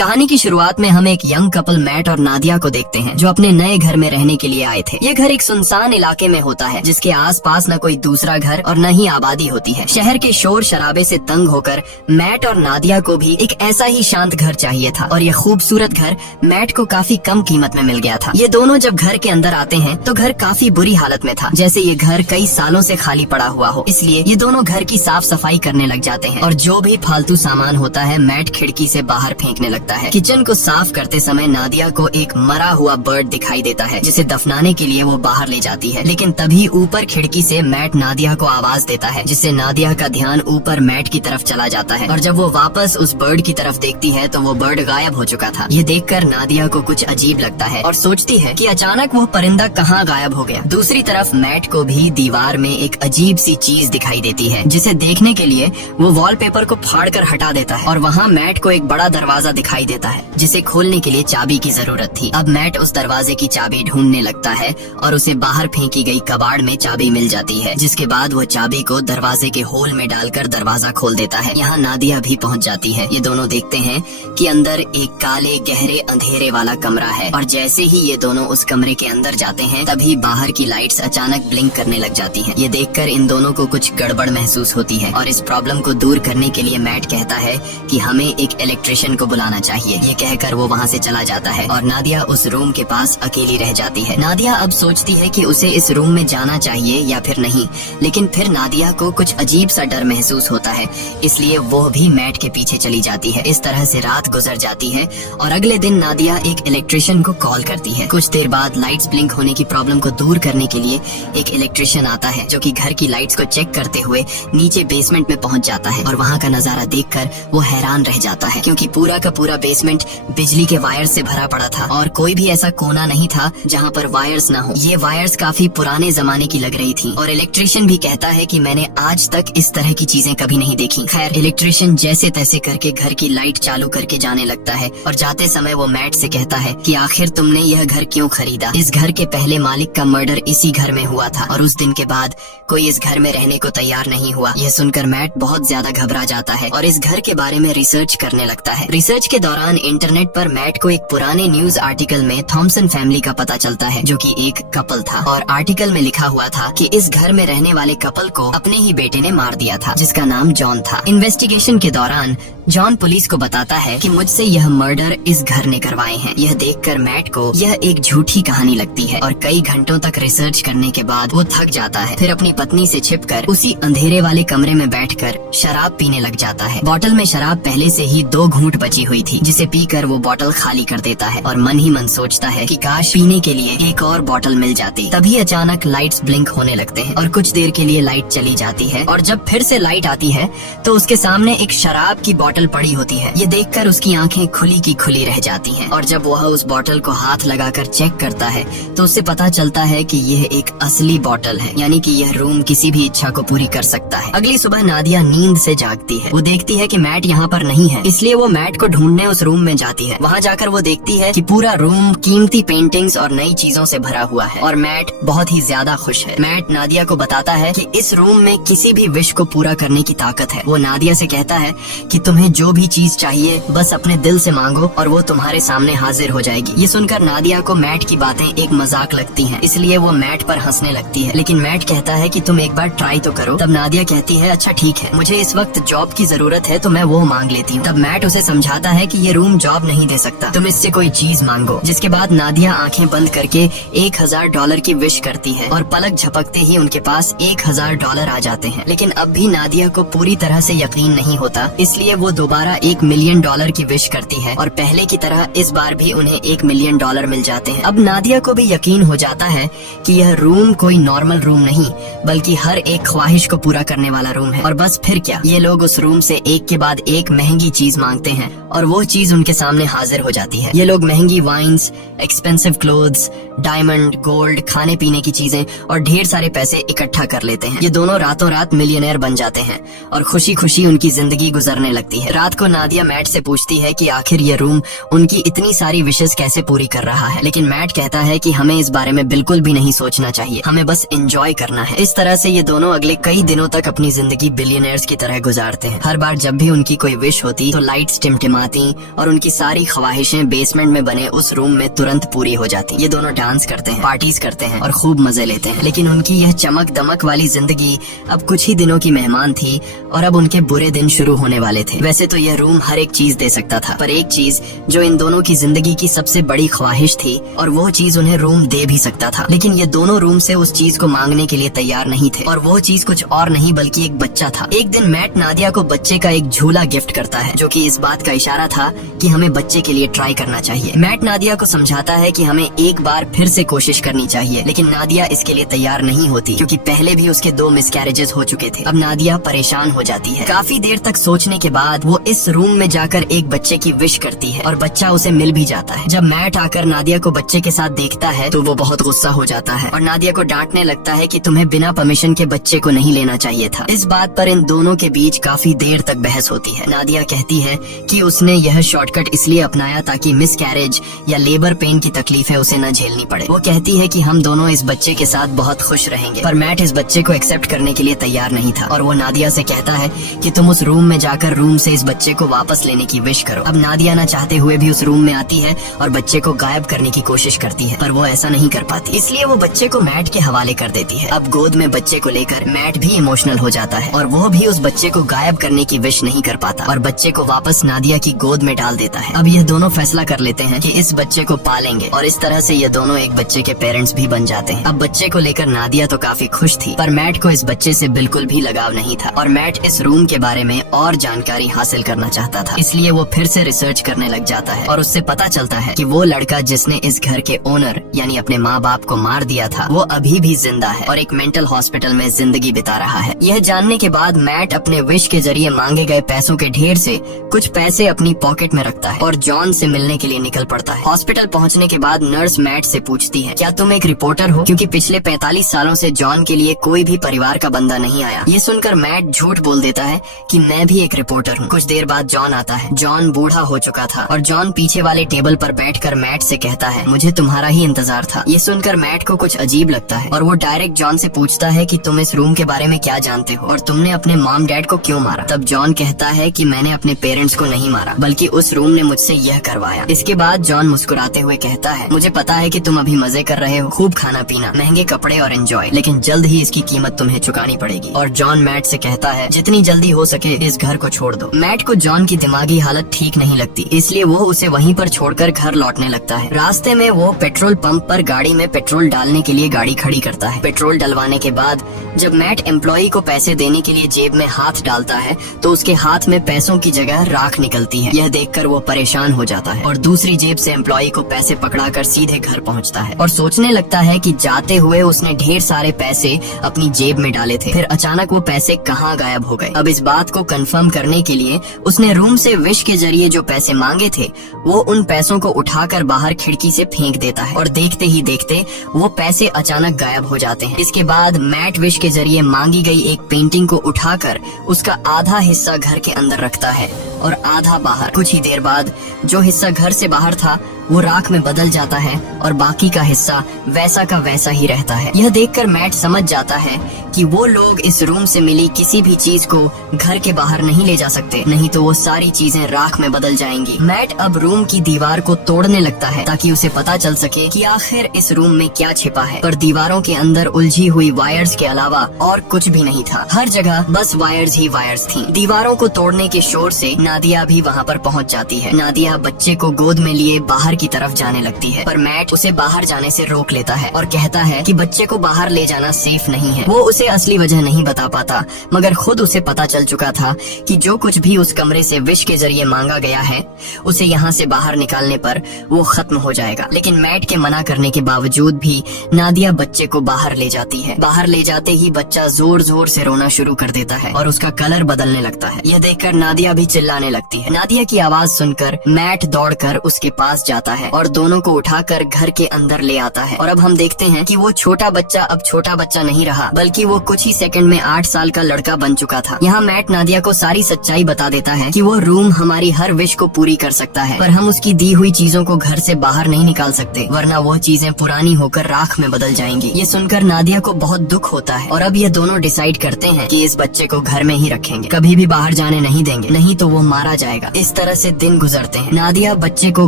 कहानी की शुरुआत में हम एक यंग कपल मैट और नादिया को देखते हैं जो अपने नए घर में रहने के लिए आए थे। ये घर एक सुनसान इलाके में होता है जिसके आसपास न कोई दूसरा घर और न ही आबादी होती है। शहर के शोर शराबे से तंग होकर मैट और नादिया को भी एक ऐसा ही शांत घर चाहिए था और ये खूबसूरत घर मैट को काफी कम कीमत में मिल गया था। ये दोनों जब घर के अंदर आते हैं तो घर काफी बुरी हालत में था, जैसे ये घर कई सालों से खाली पड़ा हुआ हो। इसलिए ये दोनों घर की साफ सफाई करने लग जाते हैं और जो भी फालतू सामान होता है मैट खिड़की से बाहर फेंकने लगता है। किचन को साफ करते समय नादिया को एक मरा हुआ बर्ड दिखाई देता है जिसे दफनाने के लिए वो बाहर ले जाती है, लेकिन तभी ऊपर खिड़की से मैट नादिया को आवाज देता है जिससे नादिया का ध्यान ऊपर मैट की तरफ चला जाता है और जब वो वापस उस बर्ड की तरफ देखती है तो वो बर्ड गायब हो चुका था। ये देखकर नादिया को कुछ अजीब लगता है और सोचती है कि अचानक वो परिंदा कहाँ गायब हो गया। दूसरी तरफ मैट को भी दीवार में एक अजीब सी चीज दिखाई देती है जिसे देखने के लिए वो वॉलपेपर को फाड़कर हटा देता है और वहाँ मैट को एक बड़ा दरवाजा दिखाई देता है जिसे खोलने के लिए चाबी की जरूरत थी। अब मैट उस दरवाजे की चाबी ढूंढने लगता है और उसे बाहर फेंकी गई कबाड़ में चाबी मिल जाती है, जिसके बाद वो चाबी को दरवाजे के होल में डालकर दरवाजा खोल देता है। यहाँ नादिया भी पहुँच जाती है। ये दोनों देखते हैं कि अंदर एक काले गहरे अंधेरे वाला कमरा है और जैसे ही ये दोनों उस कमरे के अंदर जाते हैं तभी बाहर की लाइट्स अचानक ब्लिंक करने लग जाती हैं। ये देखकर इन दोनों को कुछ गड़बड़ महसूस होती है और इस प्रॉब्लम को दूर करने के लिए मैट कहता है कि हमें एक इलेक्ट्रिशियन को बुलाना चाहिए। ये कहकर वो वहाँ से चला जाता है और नादिया उस रूम के पास अकेली रह जाती है। नादिया अब सोचती है कि उसे इस रूम में जाना चाहिए या फिर नहीं, लेकिन फिर नादिया को कुछ अजीब सा डर महसूस होता है, इसलिए वो भी मैट के पीछे चली जाती है। इस तरह से रात गुजर जाती है और अगले दिन नादिया एक इलेक्ट्रिशियन को कॉल करती है। कुछ देर बाद लाइट्स ब्लिंक होने की प्रॉब्लम को दूर करने के लिए एक इलेक्ट्रिशियन आता है जो कि घर की लाइट्स को चेक करते हुए नीचे बेसमेंट में पहुंच जाता है और वहाँ का नजारा देखकर वो हैरान रह जाता है क्योंकि पूरा का पूरा बेसमेंट बिजली के वायर से भरा पड़ा था और कोई भी ऐसा कोना नहीं था जहाँ पर वायर्स ना हो। ये वायर्स काफी पुराने जमाने की लग रही थी और इलेक्ट्रिशियन भी कहता है कि मैंने आज तक इस तरह की चीजें कभी नहीं देखी। खैर, इलेक्ट्रिशियन जैसे तैसे करके घर की लाइट चालू करके जाने लगता है और जाते समय वो मैट से कहता है कि आखिर तुमने यह घर क्यों खरीदा? इस घर के पहले मालिक का मर्डर इसी घर में हुआ था और उस दिन के बाद कोई इस घर में रहने को तैयार नहीं हुआ। यह सुनकर मैट बहुत ज्यादा घबरा जाता है और इस घर के बारे में रिसर्च करने लगता है। रिसर्च के दौरान इंटरनेट पर मैट को एक पुराने न्यूज आर्टिकल में थॉमसन फैमिली का पता चलता है जो कि एक कपल था और आर्टिकल में लिखा हुआ था कि इस घर में रहने वाले कपल को अपने ही बेटे ने मार दिया था जिसका नाम जॉन था। इन्वेस्टिगेशन के दौरान जॉन पुलिस को बताता है कि मुझसे यह मर्डर इस घर ने करवाए हैं। यह देखकर मैट को यह एक झूठी कहानी लगती है और कई घंटों तक रिसर्च करने के बाद वो थक जाता है। फिर अपनी पत्नी से छिपकर उसी अंधेरे वाले कमरे में बैठकर शराब पीने लग जाता है। बोतल में शराब पहले से ही 2 घूंट बची हुई थी जिसे पीकर वो बोतल खाली कर देता है और मन ही मन सोचता है कि काश पीने के लिए एक और बोतल मिल जाती। तभी अचानक लाइट्स ब्लिंक होने लगते हैं और कुछ देर के लिए लाइट चली जाती है और जब फिर से लाइट आती है तो उसके सामने एक शराब की बोतल पड़ी होती है। ये देखकर उसकी आंखें खुली की खुली रह जाती हैं और जब वह उस बोतल को हाथ लगाकर चेक करता है तो उससे पता चलता है कि यह एक असली बोतल है, यानी कि यह रूम किसी भी इच्छा को पूरी कर सकता है। अगली सुबह नादिया नींद से जागती है। वो देखती है कि मैट यहाँ पर नहीं है, इसलिए वो मैट को ढूंढने उस रूम में जाती है। वहाँ जाकर वो देखती है कि पूरा रूम कीमती पेंटिंग्स और नई चीजों से भरा हुआ है और मैट बहुत ही ज्यादा खुश है। मैट नादिया को बताता है कि इस रूम में किसी भी विश को पूरा करने की ताकत है। वो नादिया से कहता है कि तुम्हें जो भी चीज चाहिए बस अपने दिल से मांगो और वो तुम्हारे सामने हाजिर हो जाएगी। ये सुनकर नादिया को मैट की बातें एक मजाक लगती हैं, इसलिए वो मैट पर हंसने लगती है, लेकिन मैट कहता है कि तुम एक बार ट्राई तो करो। तब नादिया कहती है अच्छा ठीक है, मुझे इस वक्त जॉब की जरूरत है तो मैं वो मांग लेती हूँ। तब मैट उसे समझाता है कि ये रूम जॉब नहीं दे सकता, तुम इससे कोई चीज मांगो। जिसके बाद नादिया आंखें बंद करके $1000 की विश करती है और पलक झपकते ही उनके पास $1000 आ जाते हैं। लेकिन अब भी नादिया को पूरी तरह से यकीन नहीं होता, इसलिए वो दोबारा $1 मिलियन की विश करती है और पहले की तरह इस बार भी उन्हें $1 मिलियन मिल जाते हैं। अब नादिया को भी यकीन हो जाता है कि यह रूम कोई नॉर्मल रूम नहीं बल्कि हर एक ख्वाहिश को पूरा करने वाला रूम है। और बस फिर क्या, ये लोग उस रूम से एक के बाद एक महंगी चीज मांगते हैं और वो चीज उनके सामने हाजिर हो जाती है। ये लोग महंगी wines, expensive clothes, diamond, gold, खाने पीने की चीजें और ढेर सारे पैसे इकट्ठा कर लेते हैं। ये दोनों रातों रात मिलियनेयर बन जाते हैं और खुशी खुशी उनकी जिंदगी गुजरने लगती है। जाती है। रात को नादिया मैट से पूछती है कि आखिर ये रूम उनकी इतनी सारी विशेष कैसे पूरी कर रहा है, लेकिन मैट कहता है कि हमें इस बारे में बिल्कुल भी नहीं सोचना चाहिए, हमें बस एंजॉय करना है। इस तरह से ये दोनों अगले कई दिनों तक अपनी जिंदगी बिलियनर्स की तरह गुजारते हैं। हर बार जब भी उनकी कोई विश होती तो लाइट्स टिमटिमाती और उनकी सारी ख्वाहिशें बेसमेंट में बने उस रूम में तुरंत पूरी हो जाती। ये दोनों डांस करते हैं, पार्टीज करते हैं और खूब मजे लेते हैं। लेकिन उनकी यह चमक दमक वाली जिंदगी अब कुछ ही दिनों की मेहमान थी और अब उनके बुरे दिन शुरू होने वाले थे। वैसे तो यह रूम हर एक चीज दे सकता था, पर एक चीज जो इन दोनों की जिंदगी की सबसे बड़ी ख्वाहिश थी और वो चीज उन्हें रूम दे भी सकता था, लेकिन ये दोनों रूम से उस चीज को मांगने के लिए तैयार नहीं थे। और वो चीज कुछ और नहीं बल्कि एक बच्चा था। एक दिन मैट नादिया को बच्चे का एक झूला गिफ्ट करता है, जो कि इस बात का इशारा था कि हमें बच्चे के लिए ट्राई करना चाहिए। मैट नादिया को समझाता है कि हमें एक बार फिर से कोशिश करनी चाहिए, लेकिन नादिया इसके लिए तैयार नहीं होती, क्योंकि पहले भी उसके 2 मिसकैरेजेस हो चुके थे। अब नादिया परेशान हो जाती है। काफी देर तक सोचने के बाद वो इस रूम में जाकर एक बच्चे की विश करती है और बच्चा उसे मिल भी जाता है। जब मैट आकर नादिया को बच्चे के साथ देखता है तो वो बहुत गुस्सा हो जाता है और नादिया को डांटने लगता है कि तुम्हें बिना परमिशन के बच्चे को नहीं लेना चाहिए था। इस बात पर इन दोनों के बीच काफी देर तक बहस होती है। नादिया कहती है कि उसने यह शॉर्टकट इसलिए अपनाया ताकि मिसकैरेज या लेबर पेन की तकलीफें उसे न झेलनी पड़े। वो कहती है कि हम दोनों इस बच्चे के साथ बहुत खुश रहेंगे, पर मैट इस बच्चे को एक्सेप्ट करने के लिए तैयार नहीं था और वो नादिया से कहता है कि तुम उस रूम में जाकर रूम से इस बच्चे को वापस लेने की विश करो। अब नादिया न चाहते हुए भी उस रूम में आती है और बच्चे को गायब करने की कोशिश करती है, पर वो ऐसा नहीं कर पाती, इसलिए वो बच्चे को मैट के हवाले कर देती है। अब गोद में बच्चे को लेकर मैट भी इमोशनल हो जाता है और वो भी उस बच्चे को गायब करने की विश नहीं कर पाता और बच्चे को वापस नादिया की गोद में डाल देता है। अब ये दोनों फैसला कर लेते हैं कि इस बच्चे को पालेंगे और इस तरह से ये दोनों एक बच्चे के पेरेंट्स भी बन जाते हैं। अब बच्चे को लेकर नादिया तो काफी खुश थी, पर मैट को इस बच्चे से बिल्कुल भी लगाव नहीं था और मैट इस रूम के बारे में और जानकारी हासिल करना चाहता था, इसलिए वो फिर से रिसर्च करने लग जाता है और उससे पता चलता है कि वो लड़का जिसने इस घर के ओनर यानी अपने माँ बाप को मार दिया था वो अभी भी जिंदा है और एक मेंटल हॉस्पिटल में जिंदगी बिता रहा है। यह जानने के बाद मैट अपने विश के जरिए मांगे गए पैसों के ढेर से कुछ पैसे अपनी पॉकेट में रखता है और जॉन से मिलने के लिए निकल पड़ता है। हॉस्पिटल पहुंचने के बाद नर्स मैट से पूछती है, क्या तुम एक रिपोर्टर हो, क्योंकि पिछले 45 सालों से जॉन के लिए कोई भी परिवार का बंदा नहीं आया। ये सुनकर मैट झूठ बोल देता है कि मैं भी एक रिपोर्टर हूँ। कुछ देर बाद जॉन आता है। जॉन बूढ़ा हो चुका था और जॉन पीछे वाले टेबल पर बैठकर मैट से कहता है, मुझे तुम्हारा ही इंतजार था। ये सुनकर मैट को कुछ अजीब लगता है और वो डायरेक्ट जॉन से पूछता है कि तुम इस रूम के बारे में क्या जानते हो और तुमने अपने मॉम डैड को क्यों मारा। तब जॉन कहता है कि मैंने अपने पेरेंट्स को नहीं मारा, बल्कि उस रूम ने मुझसे यह करवाया। इसके बाद जॉन मुस्कुराते हुए कहता है, मुझे पता है कि तुम अभी मजे कर रहे हो, खूब खाना पीना, महंगे कपड़े और एंजॉय, लेकिन जल्द ही इसकी कीमत तुम्हें चुकानी पड़ेगी। और जॉन मैट से कहता है, जितनी जल्दी हो सके इस घर को छोड़ दो। मैट को जॉन की दिमागी हालत ठीक नहीं लगती, इसलिए वो उसे वहीं पर छोड़कर घर लौटने लगता है। रास्ते में वो पेट्रोल पंप पर गाड़ी में पेट्रोल डालने के लिए गाड़ी खड़ी करता है। पेट्रोल डलवाने के बाद जब मैट एम्प्लॉय को पैसे देने के लिए जेब में हाथ डालता है तो उसके हाथ में पैसों की जगह राख निकलती है। यह देखकर वो परेशान हो जाता है और दूसरी जेब से एम्प्लॉय को पैसे पकड़ाकर सीधे घर पहुंचता है और सोचने लगता है कि जाते हुए उसने ढेर सारे पैसे अपनी जेब में डाले थे, फिर अचानक वो पैसे कहाँ गायब हो गए। अब इस बात को कंफर्म करने के लिए उसने रूम से विश के जरिए जो पैसे मांगे थे वो उन पैसों को उठाकर बाहर खिड़की से फेंक देता है और देखते ही देखते वो पैसे अचानक गायब हो जाते हैं। इसके बाद मैट विश के जरिए मांगी गई एक पेंटिंग को उठाकर उसका आधा हिस्सा घर के अंदर रखता है और आधा बाहर। कुछ ही देर बाद जो हिस्सा घर से बाहर था वो राख में बदल जाता है और बाकी का हिस्सा वैसा का वैसा ही रहता है। यह देखकर मैट समझ जाता है कि वो लोग इस रूम से मिली किसी भी चीज को घर के बाहर नहीं ले जा सकते, नहीं तो वो सारी चीजें राख में बदल जाएंगी। मैट अब रूम की दीवार को तोड़ने लगता है ताकि उसे पता चल सके कि आखिर इस रूम में क्या छिपा है, पर दीवारों के अंदर उलझी हुई वायर्स के अलावा और कुछ भी नहीं था। हर जगह बस वायर्स ही वायर्स थी। दीवारों को तोड़ने के शोर से नादिया भी वहाँ पर पहुँच जाती है। नादिया बच्चे को गोद में लिए बाहर की तरफ जाने लगती है, पर मैट उसे बाहर जाने से रोक लेता है और कहता है कि बच्चे को बाहर ले जाना सेफ नहीं है। वो उसे असली वजह नहीं बता पाता, मगर खुद उसे पता चल चुका था कि जो कुछ भी उस कमरे से विश के जरिए मांगा गया है उसे यहाँ से बाहर निकालने पर वो खत्म हो जाएगा। लेकिन मैट के मना करने के बावजूद भी नादिया बच्चे को बाहर ले जाती है। बाहर ले जाते ही बच्चा जोर जोर से रोना शुरू कर देता है और उसका कलर बदलने लगता है। यह देखकर नादिया भी चिल्लाने लगती है। नादिया की आवाज सुनकर मैट दौड़कर उसके पास जाता आता है और दोनों को उठाकर घर के अंदर ले आता है। और अब हम देखते हैं कि वो छोटा बच्चा अब छोटा बच्चा नहीं रहा, बल्कि वो कुछ ही सेकंड में 8 साल का लड़का बन चुका था। यहाँ मैट नादिया को सारी सच्चाई बता देता है कि वो रूम हमारी हर विश को पूरी कर सकता है, पर हम उसकी दी हुई चीजों को घर से बाहर नहीं निकाल सकते, वरना वो चीजें पुरानी होकर राख में बदल जाएंगी। ये सुनकर नादिया को बहुत दुख होता है और अब ये दोनों डिसाइड करते हैं कि इस बच्चे को घर में ही रखेंगे, कभी भी बाहर जाने नहीं देंगे, नहीं तो वो मारा जाएगा। इस तरह से दिन गुजरते हैं। नादिया बच्चे को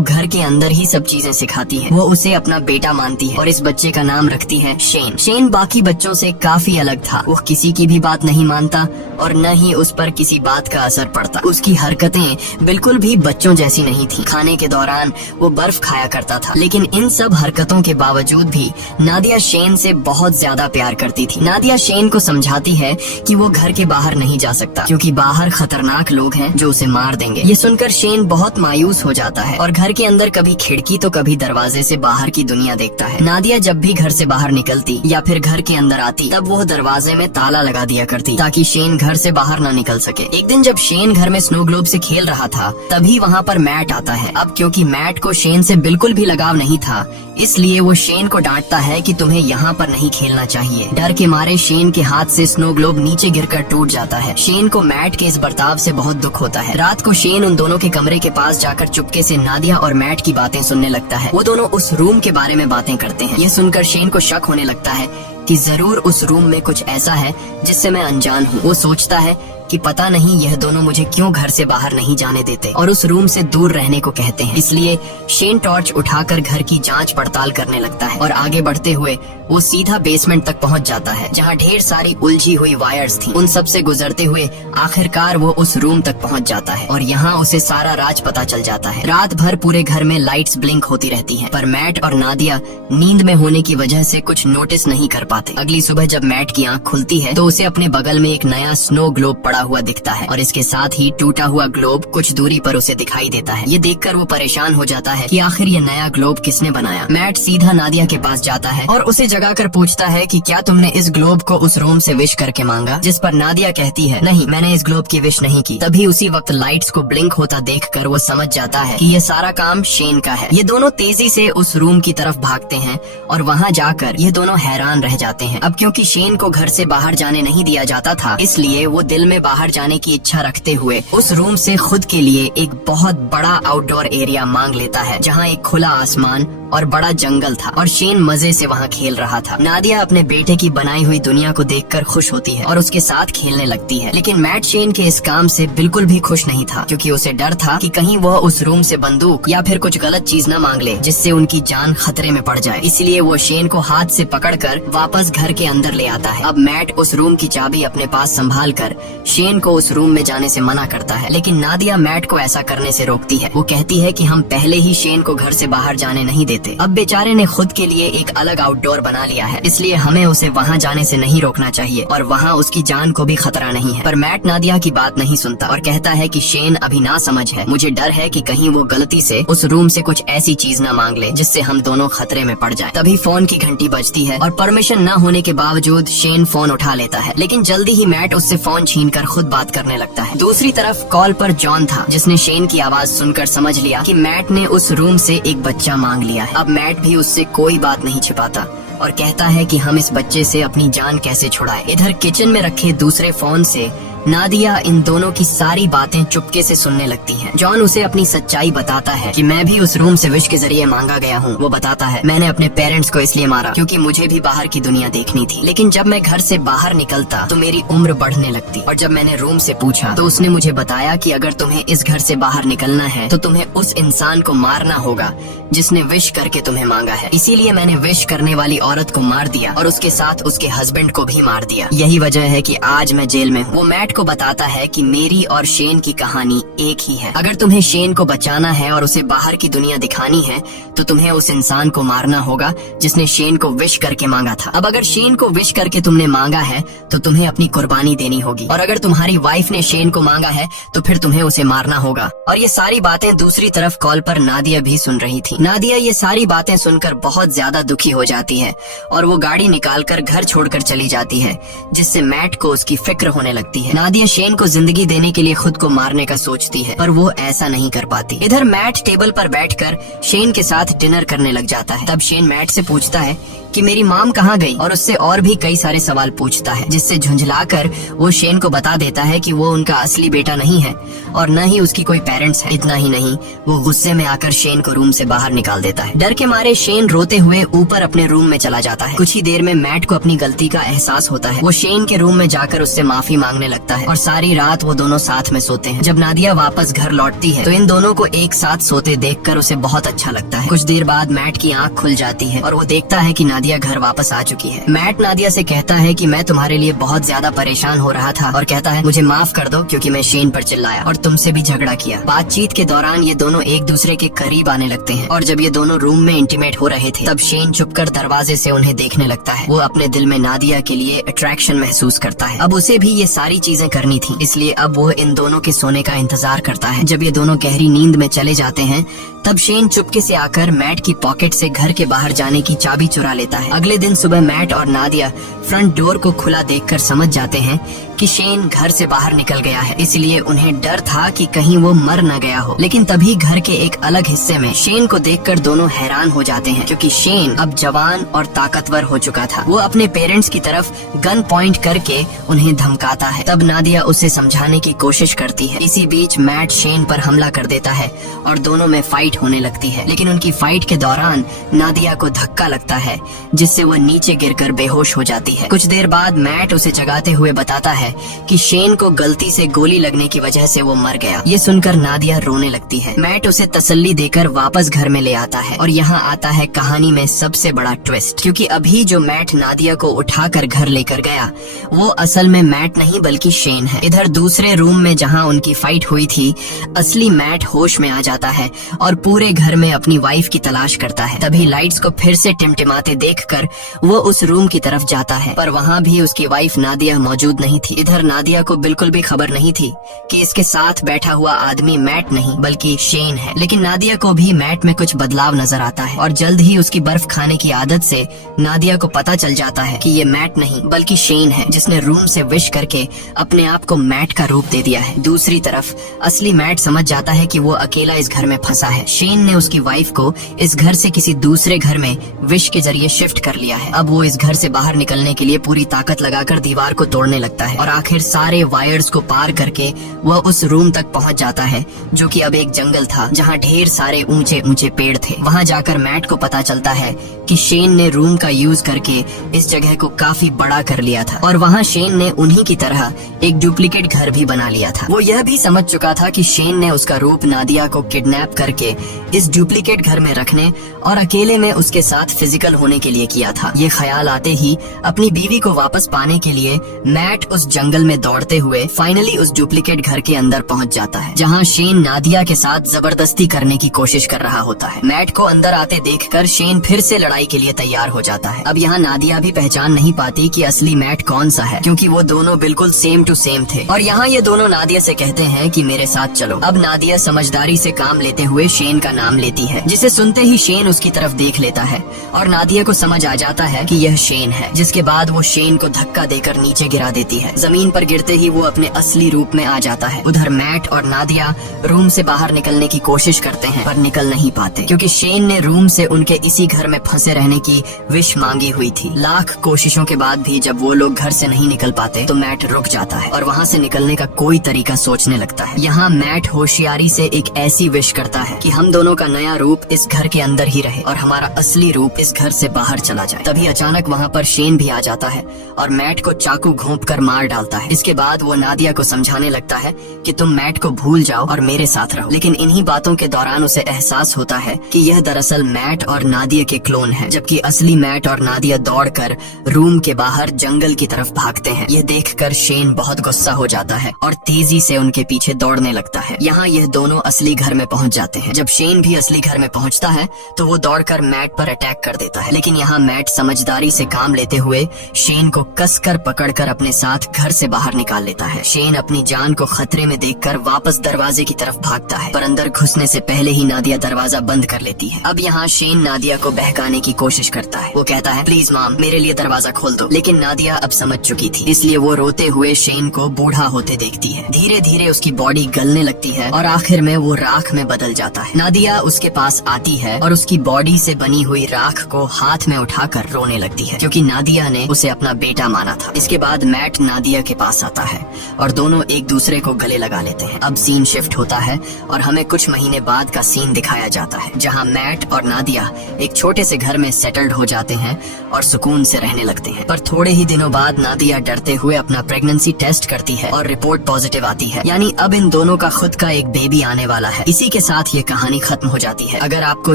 घर के अंदर ही सब चीजें सिखाती है। वो उसे अपना बेटा मानती है और इस बच्चे का नाम रखती है शेन। शेन बाकी बच्चों से काफी अलग था। वो किसी की भी बात नहीं मानता और न ही उस पर किसी बात का असर पड़ता। उसकी हरकतें बिल्कुल भी बच्चों जैसी नहीं थी। खाने के दौरान वो बर्फ खाया करता था, लेकिन इन सब हरकतों के बावजूद भी नादिया शेन से बहुत ज्यादा प्यार करती थी। नादिया शेन को समझाती है कि वो घर के बाहर नहीं जा सकता, क्योंकि बाहर खतरनाक लोग हैं जो उसे मार देंगे। ये सुनकर शेन बहुत मायूस हो जाता है और घर के अंदर कभी खिड़की तो कभी दरवाजे से बाहर की दुनिया देखता है। नादिया जब भी घर से बाहर निकलती या फिर घर के अंदर आती, तब वो दरवाजे में ताला लगा दिया करती ताकि शेन घर से बाहर न निकल सके। एक दिन जब शेन घर में स्नो ग्लोब से खेल रहा था, तभी वहाँ पर मैट आता है। अब क्योंकि मैट को शेन से बिल्कुल भी लगाव नहीं था, इसलिए वो शेन को डांटता है कि तुम्हें यहाँ पर नहीं खेलना चाहिए। डर के मारे शेन के हाथ से स्नो ग्लोब नीचे गिरकर टूट जाता है। शेन को मैट के इस बर्ताव से बहुत दुख होता है। रात को शेन उन दोनों के कमरे के पास जाकर चुपके से नादिया और मैट की बातें सुनने लगता है। वो दोनों उस रूम के बारे में बातें करते हैं। ये सुनकर शेन को शक होने लगता है कि जरूर उस रूम में कुछ ऐसा है जिससे मैं अनजान हूँ। वो सोचता है कि पता नहीं यह दोनों मुझे क्यों घर से बाहर नहीं जाने देते और उस रूम से दूर रहने को कहते हैं। इसलिए शेन टॉर्च उठाकर घर की जांच पड़ताल करने लगता है और आगे बढ़ते हुए वो सीधा बेसमेंट तक पहुंच जाता है, जहां ढेर सारी उलझी हुई वायर्स थी। उन सब से गुजरते हुए आखिरकार वो उस रूम तक पहुंच जाता है और यहाँ उसे सारा राज पता चल जाता है। रात भर पूरे घर में लाइट्स ब्लिंक होती रहती हैं, पर मैट और नादिया नींद में होने की वजह से कुछ नोटिस नहीं कर पाते। अगली सुबह जब मैट की आंख खुलती है तो उसे अपने बगल में एक नया स्नो ग्लोब पड़ा हुआ दिखता है और इसके साथ ही टूटा हुआ ग्लोब कुछ दूरी पर उसे दिखाई देता है। ये देखकर वो परेशान हो जाता है कि आखिर ये नया ग्लोब किसने बनाया। मैट सीधा नादिया के पास जाता है और उसे जगाकर पूछता है कि क्या तुमने इस ग्लोब को उस रूम से विश करके मांगा, जिस पर नादिया कहती है नहीं, मैंने इस ग्लोब की विश नहीं की। तभी उसी वक्त लाइट्स को ब्लिंक होता देखकर वो समझ जाता है कि ये सारा काम शेन का है। ये दोनों तेजी से उस रूम की तरफ भागते हैं और वहाँ जाकर ये दोनों हैरान रह जाते हैं। अब क्योंकि शेन को घर से बाहर जाने नहीं दिया जाता था, इसलिए वो दिल में बाहर जाने की इच्छा रखते हुए उस रूम से खुद के लिए एक बहुत बड़ा आउटडोर एरिया मांग लेता है, जहाँ एक खुला आसमान और बड़ा जंगल था और शेन मजे से वहाँ खेल रहा था। नादिया अपने बेटे की बनाई हुई दुनिया को देखकर खुश होती है और उसके साथ खेलने लगती है, लेकिन मैट शेन के इस काम से बिल्कुल भी खुश नहीं था, क्योंकि उसे डर था कि कहीं वह उस रूम से बंदूक या फिर कुछ गलत चीज न मांग ले जिससे उनकी जान खतरे में पड़ जाए। इसलिए वो शेन को हाथ से पकड़कर वापस घर के अंदर ले आता है। अब मैट उस रूम की चाबी अपने पास संभाल कर शेन को उस रूम में जाने से मना करता है, लेकिन नादिया मैट को ऐसा करने से रोकती है। वो कहती है कि हम पहले ही शेन को घर से बाहर जाने नहीं देते। अब बेचारे ने खुद के लिए एक अलग आउटडोर बना लिया है, इसलिए हमें उसे वहाँ जाने से नहीं रोकना चाहिए और वहाँ उसकी जान को भी खतरा नहीं है। पर मैट नादिया की बात नहीं सुनता और कहता है कि शेन अभी ना समझ है, मुझे डर है कि कहीं वो गलती से उस रूम से कुछ ऐसी चीज न मांग ले जिससे हम दोनों खतरे में पड़ जाएं। तभी फोन की घंटी बजती है और परमिशन न होने के बावजूद शेन फोन उठा लेता है, लेकिन जल्दी ही मैट उससे फोन छीनकर खुद बात करने लगता है। दूसरी तरफ कॉल पर जॉन था, जिसने शेन की आवाज सुनकर समझ लिया कि मैट ने उस रूम से एक बच्चा मांग लिया है। अब मैट भी उससे कोई बात नहीं छिपाता और कहता है कि हम इस बच्चे से अपनी जान कैसे छुड़ाएं। इधर किचन में रखे दूसरे फोन से नादिया इन दोनों की सारी बातें चुपके से सुनने लगती हैं। जॉन उसे अपनी सच्चाई बताता है कि मैं भी उस रूम से विश के जरिए मांगा गया हूँ। वो बताता है, मैंने अपने पेरेंट्स को इसलिए मारा क्योंकि मुझे भी बाहर की दुनिया देखनी थी, लेकिन जब मैं घर से बाहर निकलता तो मेरी उम्र बढ़ने लगती और जब मैंने रूम से पूछा तो उसने मुझे बताया कि अगर तुम्हें इस घर से बाहर निकलना है तो तुम्हें उस इंसान को मारना होगा जिसने विश करके तुम्हें मांगा है। इसीलिए मैंने विश करने वाली औरत को मार दिया और उसके साथ उसके हस्बैंड को भी मार दिया। यही वजह है कि आज मैं जेल में हूँ। वो मैट को बताता है कि मेरी और शेन की कहानी एक ही है। अगर तुम्हें शेन को बचाना है और उसे बाहर की दुनिया दिखानी है तो तुम्हें उस इंसान को मारना होगा जिसने शेन को विश करके मांगा था। अब अगर शेन को विश करके तुमने मांगा है तो तुम्हें अपनी कुर्बानी देनी होगी, और अगर तुम्हारी वाइफ ने शेन को मांगा है तो फिर तुम्हें उसे मारना होगा। और ये सारी बातें दूसरी तरफ कॉल पर नादिया भी सुन रही थी। नादिया ये सारी बातें सुनकर बहुत ज्यादा दुखी हो जाती है और वो गाड़ी निकालकर घर छोड़कर चली जाती है, जिससे मैट को उसकी फिक्र होने लगती है। नादिया शेन को जिंदगी देने के लिए खुद को मारने का सोचती है, पर वो ऐसा नहीं कर पाती। इधर मैट टेबल पर बैठकर शेन के साथ डिनर करने लग जाता है। तब शेन मैट से पूछता है कि मेरी माम कहाँ गई, और उससे और भी कई सारे सवाल पूछता है, जिससे झुंझलाकर वो शेन को बता देता है कि वो उनका असली बेटा नहीं है और न ही उसकी कोई पेरेंट्स है। इतना ही नहीं, वो गुस्से में आकर शेन को रूम से बाहर निकाल देता है। डर के मारे शेन रोते हुए ऊपर अपने रूम में चला जाता है। कुछ ही देर में मैट को अपनी गलती का एहसास होता है। वो शेन के रूम में जाकर उससे माफी मांगने लगता है और सारी रात वो दोनों साथ में सोते हैं। जब नादिया वापस घर लौटती है तो इन दोनों को एक साथ सोते देखकर उसे बहुत अच्छा लगता है। कुछ देर बाद मैट की आँख खुल जाती है और वो देखता है कि नादिया घर वापस आ चुकी है। मैट नादिया से कहता है कि मैं तुम्हारे लिए बहुत ज्यादा परेशान हो रहा था, और कहता है मुझे माफ कर दो क्योंकि मैं शेन पर चिल्लाया और तुमसे भी झगड़ा किया। बातचीत के दौरान ये दोनों एक दूसरे के करीब आने लगते हैं और जब ये दोनों रूम में इंटीमेट हो रहे थे तब शेन चुपकर दरवाजे से उन्हें देखने लगता है। वो अपने दिल में नादिया के लिए अट्रैक्शन महसूस करता है। अब उसे भी ये सारी चीजें करनी थी, इसलिए अब वो इन दोनों के सोने का इंतजार करता है। जब ये दोनों गहरी नींद में चले जाते हैं तब शेन चुपके से आकर मैट की पॉकेट से घर के बाहर जाने की चाबी चुरा लेता है। अगले दिन सुबह मैट और नादिया फ्रंट डोर को खुला देखकर समझ जाते हैं कि शेन घर से बाहर निकल गया है, इसलिए उन्हें डर था कि कहीं वो मर न गया हो। लेकिन तभी घर के एक अलग हिस्से में शेन को देखकर दोनों हैरान हो जाते हैं, क्योंकि शेन अब जवान और ताकतवर हो चुका था। वो अपने पेरेंट्स की तरफ गन पॉइंट करके उन्हें धमकाता है। तब नादिया उसे समझाने की कोशिश करती है। इसी बीच मैट शेन पर हमला कर देता है और दोनों में फाइट होने लगती है। लेकिन उनकी फाइट के दौरान नादिया को धक्का लगता है, जिससे वो नीचे गिरकर बेहोश हो जाती है। कुछ देर बाद मैट उसे जगाते हुए बताता है कि शेन को गलती से गोली लगने की वजह से वो मर गया। ये सुनकर नादिया रोने लगती है। मैट उसे तसल्ली देकर वापस घर में ले आता है और यहाँ आता है कहानी में सबसे बड़ा ट्विस्ट, क्योंकि अभी जो मैट नादिया को उठाकर घर लेकर गया वो असल में मैट नहीं बल्कि शेन है। इधर दूसरे रूम में जहाँ उनकी फाइट हुई थी, असली मैट होश में आ जाता है और पूरे घर में अपनी वाइफ की तलाश करता है। तभी लाइट्स को फिर से टिमटिमाते देखकर वो उस रूम की तरफ जाता है, पर वहाँ भी उसकी वाइफ नादिया मौजूद नहीं थी। इधर नादिया को बिल्कुल भी खबर नहीं थी कि इसके साथ बैठा हुआ आदमी मैट नहीं बल्कि शेन है। लेकिन नादिया को भी मैट में कुछ बदलाव नजर आता है और जल्द ही उसकी बर्फ खाने की आदत से नादिया को पता चल जाता है कि ये मैट नहीं बल्कि शेन है, जिसने रूम से विश करके अपने आप को मैट का रूप दे दिया है। दूसरी तरफ असली मैट समझ जाता है कि वो अकेला इस घर में फंसा है। शेन ने उसकी वाइफ को इस घर से किसी दूसरे घर में विश के जरिए शिफ्ट कर लिया है। अब वो इस घर से बाहर निकलने के लिए पूरी ताकत लगाकर दीवार को तोड़ने लगता है और आखिर सारे वायर्स को पार करके वह उस रूम तक पहुंच जाता है, जो कि अब एक जंगल था जहां ढेर सारे ऊंचे ऊंचे पेड़ थे। वहां जाकर मैट को पता चलता है कि शेन ने रूम का यूज करके इस जगह को काफी बड़ा कर लिया था और वहां शेन ने उन्हीं की तरह एक डुप्लीकेट घर भी बना लिया था। वो यह भी समझ चुका था कि शेन ने उसका रूप नादिया को किडनैप करके इस डुप्लीकेट घर में रखने और अकेले में उसके साथ फिजिकल होने के लिए किया था। ये ख्याल आते ही अपनी बीवी को वापस पाने के लिए मैट उस जंगल में दौड़ते हुए फाइनली उस डुप्लीकेट घर के अंदर पहुंच जाता है, जहां शेन नादिया के साथ जबरदस्ती करने की कोशिश कर रहा होता है। मैट को अंदर आते देखकर शेन फिर से लड़ाई के लिए तैयार हो जाता है। अब यहाँ नादिया भी पहचान नहीं पाती कि असली मैट कौन सा है, क्योंकि वो दोनों बिल्कुल सेम टू सेम थे। और यहाँ ये दोनों नादिया से कहते हैं कि मेरे साथ चलो। अब नादिया समझदारी से काम लेते हुए शेन का नाम लेती है, जिसे सुनते ही शेन उसकी तरफ देख लेता है और नादिया को समझ आ जाता है कि यह शेन है। जिसके बाद वो शेन को धक्का देकर नीचे गिरा देती है। जमीन पर गिरते ही वो अपने असली रूप में आ जाता है। उधर मैट और नादिया रूम से बाहर निकलने की कोशिश करते हैं पर निकल नहीं पाते, क्योंकि शेन ने रूम से उनके इसी घर में फंसे रहने की विश मांगी हुई थी। लाख कोशिशों के बाद भी जब वो लोग घर से नहीं निकल पाते तो मैट रुक जाता है और वहाँ से निकलने का कोई तरीका सोचने लगता है। यहाँ मैट होशियारी से एक ऐसी विश करता है कि हम दोनों का नया रूप इस घर के अंदर ही रहे और हमारा असली रूप इस घर से बाहर चला जाए। तभी अचानक वहाँ पर शेन भी आ जाता है और मैट को चाकू घोंपकर मार डालता है। इसके बाद वो नादिया को समझाने लगता है कि तुम मैट को भूल जाओ और मेरे साथ रहो। लेकिन इन्हीं बातों के दौरान उसे एहसास होता है कि यह दरअसल मैट और नादिया के क्लोन है, जबकि असली मैट और नादिया दौड़कर रूम के बाहर जंगल की तरफ भागते हैं। यह देखकर शेन बहुत गुस्सा हो जाता है और तेजी से उनके पीछे दौड़ने लगता है। यहाँ यह दोनों असली घर में पहुँच जाते हैं। जब शेन भी असली घर में पहुँचता है तो वो दौड़कर मैट पर अटैक कर देता है, लेकिन यहाँ मैट समझदारी से काम लेते हुए शेन को कसकर पकड़कर अपने साथ घर से बाहर निकाल लेता है। शेन अपनी जान को खतरे में देखकर वापस दरवाजे की तरफ भागता है, पर अंदर घुसने से पहले ही नादिया दरवाजा बंद कर लेती है। अब यहाँ शेन नादिया को बहकाने की कोशिश करता है। वो कहता है, प्लीज मॉम, मेरे लिए दरवाजा खोल दो। लेकिन नादिया अब समझ चुकी थी, इसलिए वो रोते हुए शेन को बूढ़ा होते देखती है। धीरे धीरे उसकी बॉडी गलने लगती है और आखिर में वो राख में बदल जाता है। नादिया उसके पास आती है और उसकी बॉडी से बनी हुई राख को हाथ में उठाकर रोने लगती है, क्योंकि नादिया ने उसे अपना बेटा माना था। इसके बाद मैट नादिया के पास आता है और दोनों एक दूसरे को गले लगा लेते हैं। अब सीन शिफ्ट होता है और हमें कुछ महीने बाद का सीन दिखाया जाता है, जहां मैट और नादिया एक छोटे से घर में सेटल्ड हो जाते हैं और सुकून से रहने लगते हैं। पर थोड़े ही दिनों बाद नादिया डरते हुए अपना प्रेगनेंसी टेस्ट करती है और रिपोर्ट पॉजिटिव आती है, यानी अब इन दोनों का खुद का एक बेबी आने वाला है। इसी के साथ ये कहानी खत्म हो जाती है। अगर आपको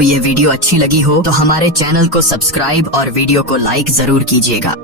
ये वीडियो अच्छी लगी हो तो हमारे चैनल को सब्सक्राइब और वीडियो को लाइक जरूर कीजिएगा।